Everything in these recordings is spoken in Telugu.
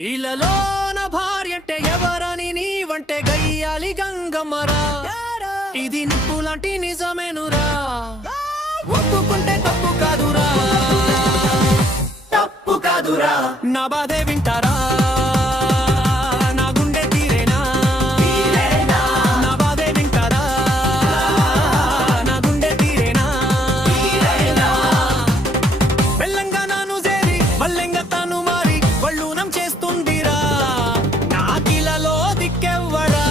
ఇలలోన భార్యంటే ఎవరని నీవంటే గయ్యాలి గంగమ్మరా. ఇది నిప్పులాంటి నిజమేనురా, ఒప్పుకుంటే తప్పు కాదురా, తప్పు కాదురా. నా బాధే వింటారా, నా గుండె తీరేనా, నా బాధే వింటారా, నా గుండె తీరేనా. బెల్లంగా నాను చేరి బల్లెంగా తాను మారి వళ్ళూనం చేస్తుందిరా. నాకిలలో దిక్కెవ్వడా,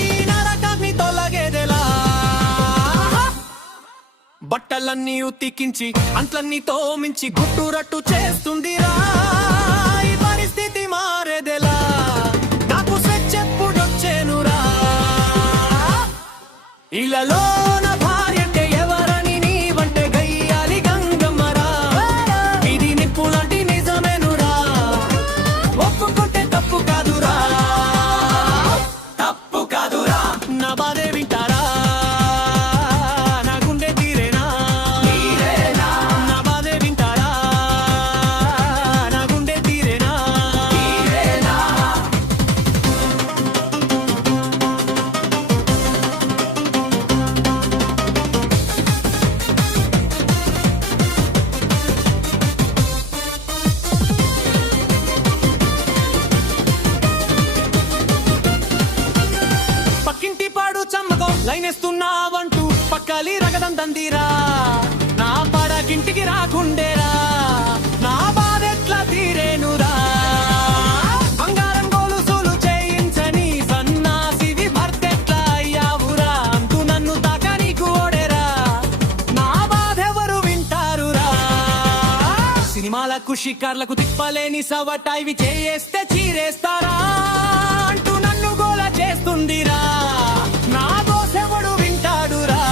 ఈ నరకాన్ని తొలగేదెలా. బట్టలన్నీ ఉతికించి అంట్లన్నీ తోమించి గుట్టురట్టు చేస్తుందిరా. ఈ పరిస్థితి మారేదెలా, నాకు స్వెచ్చెప్పుడొచ్చేనురా. ఇలలోన భార్యంటే ఎవరని నీవంటే గయ్యాలి గంగమ్మరా. ఇది నిప్పులాంటి నిజమేనురా, ఒప్పుకుంటే తప్పు కాదురా, తప్పు కాదురా. నా బాధే వింటారా, నా గుండె తీరేనా, నా బాధే వింటారా, నా గుండె తీరేనా. పక్కింటి పాడు చమ్మకం లైనేస్తున్నావంటూ పక్కాలి రగదం దందిరా. నా పడకింటికి రాకుండేరా, నా బాధెట్లా తీరేనురా. బంగారం గోలుసులు చేయించని సన్నాసివి భర్తెట్లా అయ్యావురా. అంటూ నన్ను తాకా నీకు ఓడేరా, నా బాధెవరు వింటారురా. సినిమాలకు షికార్లకు తిప్పలేని సవటాయివి చేయేస్తే చీరేస్తారా. అంటూ నన్ను గోల చేస్తుందిరా, నా దోసెవడు వింటాడురా.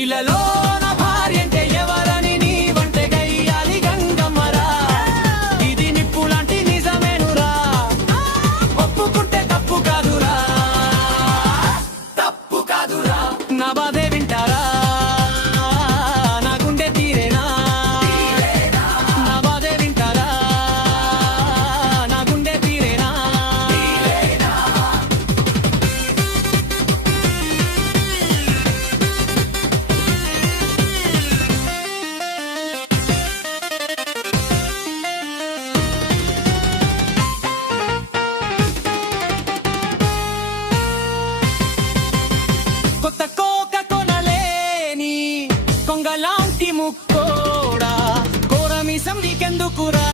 ఇలలోన భార్యంటే ఎవరని నీవంటే గయ్యాలి గంగమ్మరా. ఇది నిప్పులాంటి నిజమేనురా, ఒప్పుకుంటే తప్పు కాదురా, తప్పు కాదురా. నా బాధే వింటారా, నా గుండె తీరేనా, నా బాధే వింటారా, నా గుండె తీరేనా. కొత్త కోక కొనలేని కొంగలాంటి ముక్కోడా, కోరమిసం నీకెందుకురా.